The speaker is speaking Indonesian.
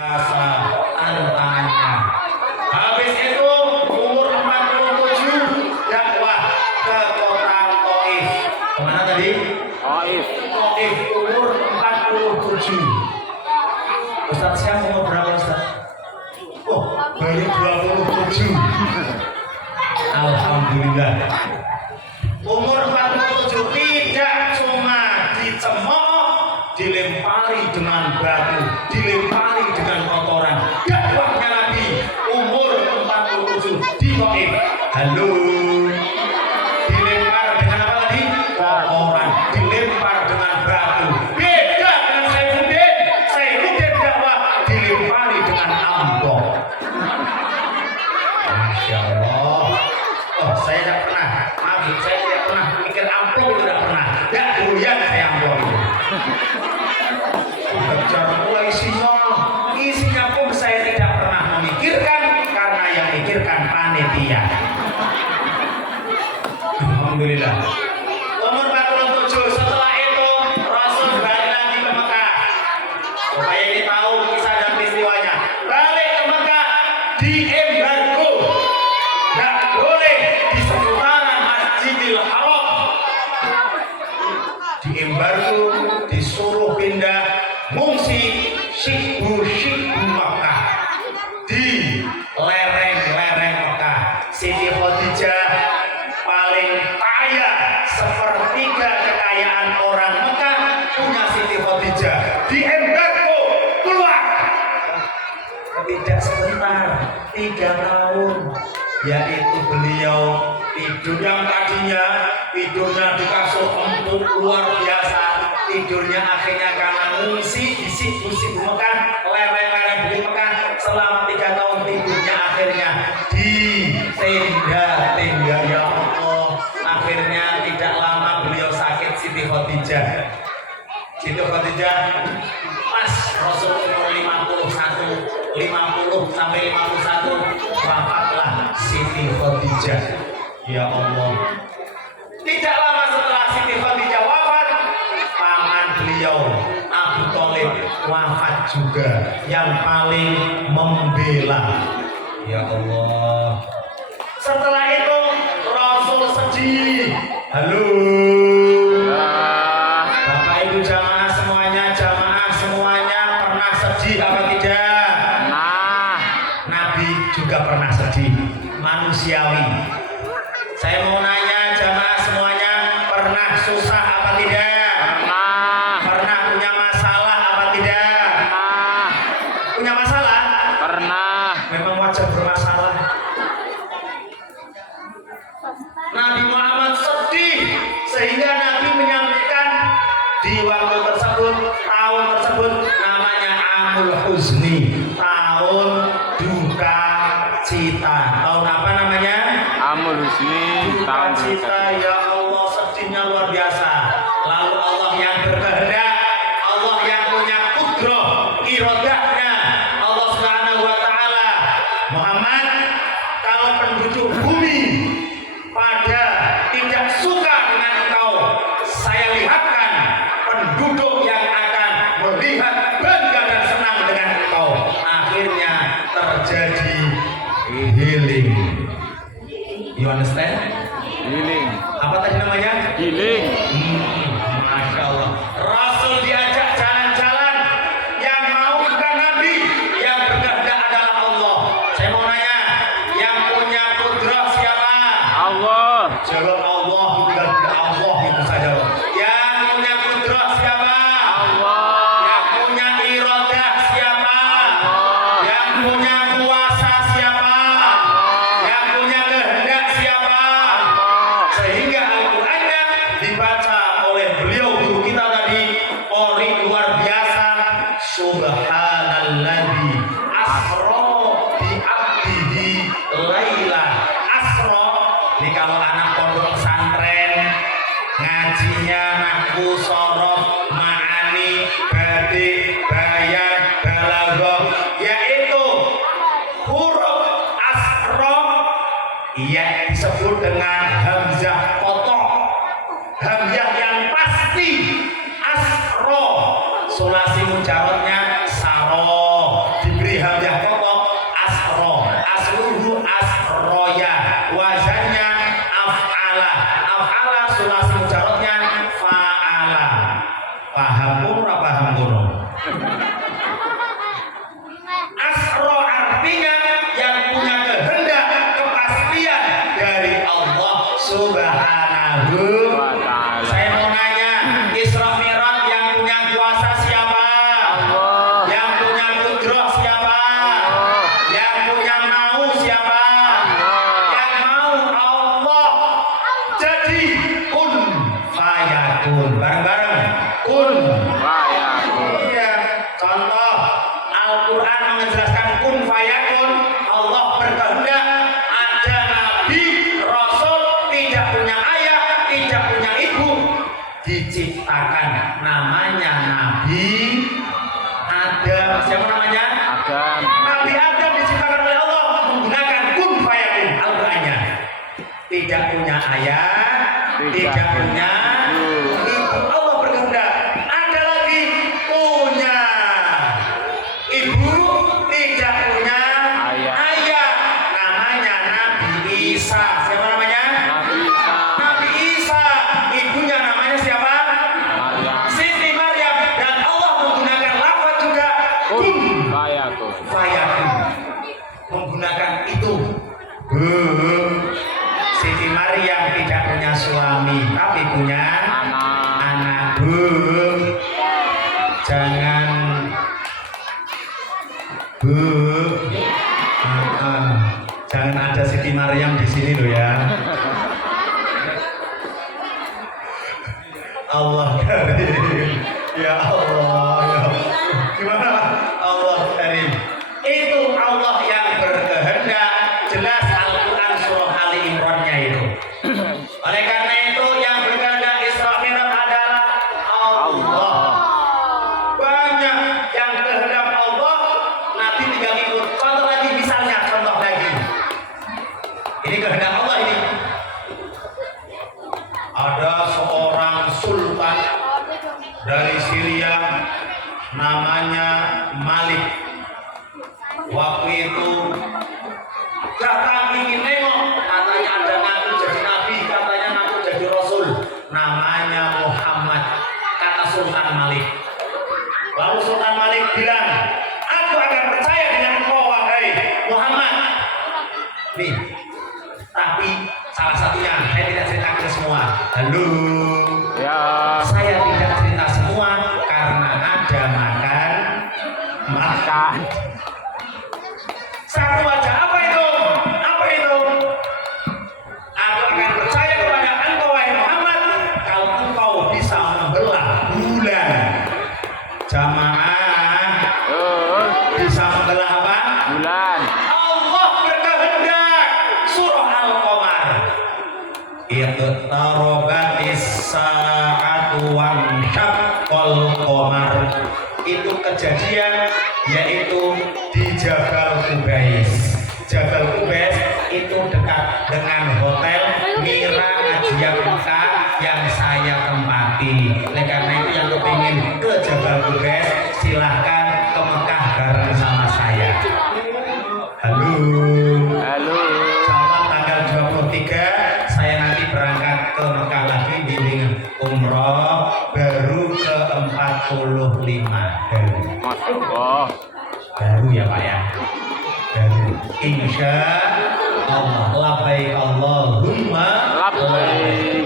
Masa tantanya. Habis itu umur 47 dakwah ke kota Taif. Kemana tadi? Taif. Taif umur 47. Ustaz siapa umur berapa Ustaz? Oh, baru 27. Alhamdulillah. Umur 47 tidak cuma dicemooh, dilempari dengan batu, dilempari dengan kotoran. Dakwahnya Nabi umur 47 di Taif. Halo. Dilempar dengan apa tadi? Kotoran, dilempar dengan batu. Beda dengan Saifuddin. Saifuddin dakwah dilempari dengan amplop. Masya Allah. Oh, saya tidak pernah. Maaf, saya tidak pernah mikir amplop itu tidak pernah. Tidak goyang saya amplop itu. Bicara pula isinya pun saya tidak pernah memikirkan karena yang mikirkan panitia. Alhamdulillah. Umur 47 setelah itu Rasul balik lagi ke Mekah. Supaya ini tahu kisah dan peristiwanya. Balik ke Mekah di embargo. Tidak boleh di seputaran Masjidil Haram. Di embargo, disuruh pindah mengungsi Syikbu Makkah di lereng-lereng Mekah. Siti Khadijah paling kaya, sepertiga kekayaan orang Mekah punya Siti Khadijah. Di embargo keluar. Tidak sebentar, 3 tahun, yaitu beliau tidur yang tadinya tidurnya di kasur empuk luar biasa, tidurnya akhirnya karena mengungsi di situ Mekah, lereng-lereng bumi Mekah selama 3 tahun, tidurnya akhirnya di tenda-tenda. Ya Allah, akhirnya tidak lama beliau sakit. Siti Khadijah pas Rasul umur 50 sampai 51 wafatlah Siti Khadijah. Ya Allah, tidak lama setelah Siti Khadijah wafat, paman beliau Abu Thalib wafat juga, yang paling membela. Ya Allah. Setelah itu Rasul sedih. Halo. Bapak Ibu jamaah semuanya pernah sedih apa tidak? Nah, Nabi juga pernah sedih, manusiawi. Saya mau nanya jamaah semuanya, pernah susah apa tidak? Pernah punya masalah apa tidak? Punya masalah? pernah. Memang wajar bermasalah. Nabi Muhammad sedih sehingga Nabi menyampaikan di waktu tersebut, tahun tersebut namanya Amul Huzni, tahun duka cita. Tahun apa namanya? Amul Husni, tahun Cita. Ya Allah, sedihnya luar biasa. Lalu Allah yang berkehendak, Allah yang punya kudrah, iradahnya, Allah Subhanahu wa taala, Muhammad, kalau penduduk bumi pada tidak suka dengan engkau, saya lihatkan penduduk yang akan melihat bangga dan senang dengan engkau. Akhirnya terjadi healing. You understand? Healing. Apa tadi namanya? Healing. Masya Allah. Rasul diajak jalan-jalan, yang mau bukan Nabi, yang berkehendak adalah Allah. Saya mau nanya, yang punya kudrah siapa? Allah. Jawab Allah, bukan Allah itu saja. Yang punya kudrah siapa? Allah. Yang punya iradah siapa? Yang punya kuasa siapa? Yang punya kehendak siapa? Sehingga Al-Qur'annya dibaca oleh beliau guru kita tadi, ori luar biasa. Subhanalladzi asra bi 'abdihi laila. Asra ini kalau anak pondok pesantren ngajinya nahwu, sorof, ma'ani, badik, bayan, balaghah, yaitu huruf asra ia disebut dengan hamzah kotok, hamzah yang pasti. Asro sulasi mujarotnya saro, Al-Quran menjelaskan kun fayakun. Allah berkehendak ada nabi, rasul, tidak punya ayah, tidak punya ibu, diciptakan namanya Nabi Adam. Siapa namanya? Adam. Nabi Adam diciptakan oleh Allah menggunakan kun fayakun. Al-Qur'annya tidak punya ayah, tidak punya ibu. Allah berkehendak ada lagi punya ibu, tidak punya ayah, namanya Nabi Isa. Siapa namanya? Nabi Isa. Nabi Isa. Ibunya namanya siapa? Maryam. Siti Maryam. Dan Allah menggunakan lafaz juga kun Fayakun. fayakun, menggunakan itu. Siti Maryam tidak punya suami tapi punya anak. Jangan jangan ada Siti Maryam di sini loh ya. Allah karim. Ya Allah, ya Allah. Gimana? Allah karim. Itu Allah yang berkehendak. Jelas Al-Quran surah Ali Imran-nya itu. Oleh karena itu yang berkehendak Isra Mi'raj adalah Allah. Banyak yang kehendak Allah, Nabi tinggal ikut. Contoh lagi, misalnya contoh lagi. Ini kehendak Allah ini. Ada seorang sultan dari Syria namanya Malik. Waktu itu datang ingin nengok, katanya ada ngaku jadi nabi, katanya ngaku jadi rasul, namanya Muhammad, kata Sultan Malik. Lalu Sultan Malik bilang, aku akan percaya dengan engkau wahai Muhammad. Nih, tapi salah satunya saya tidak ceritakan semua. Halo, Ya. saya tidak cerita semua karena ada makan. Satu aja, apa itu? Apa itu? Aku akan percaya kepada engkau wahai Muhammad kalau engkau bisa membelah bulan. Jamaah bisa membelah apa? Bulan. Allah berkehendak. Surah Al-Qamar. Iqtarabatis sa'atu wan syaqqal qamar. Itu kejadian yaitu di Jabal Qubais. Jabal Qubais itu dekat dengan hotel Mira Hajiat Mekah yang saya tempati. Oleh karena itu yang kepingin ke Jabal Qubais silahkan ke Mekah bareng sama saya. Halo. Insyaallah tanggal 23 saya nanti berangkat ke Mekah lagi bimbing umroh baru ke 45 Masya Allah. baru ya Pak ya, baru insya Allah. Labbaik Allahumma Labbaik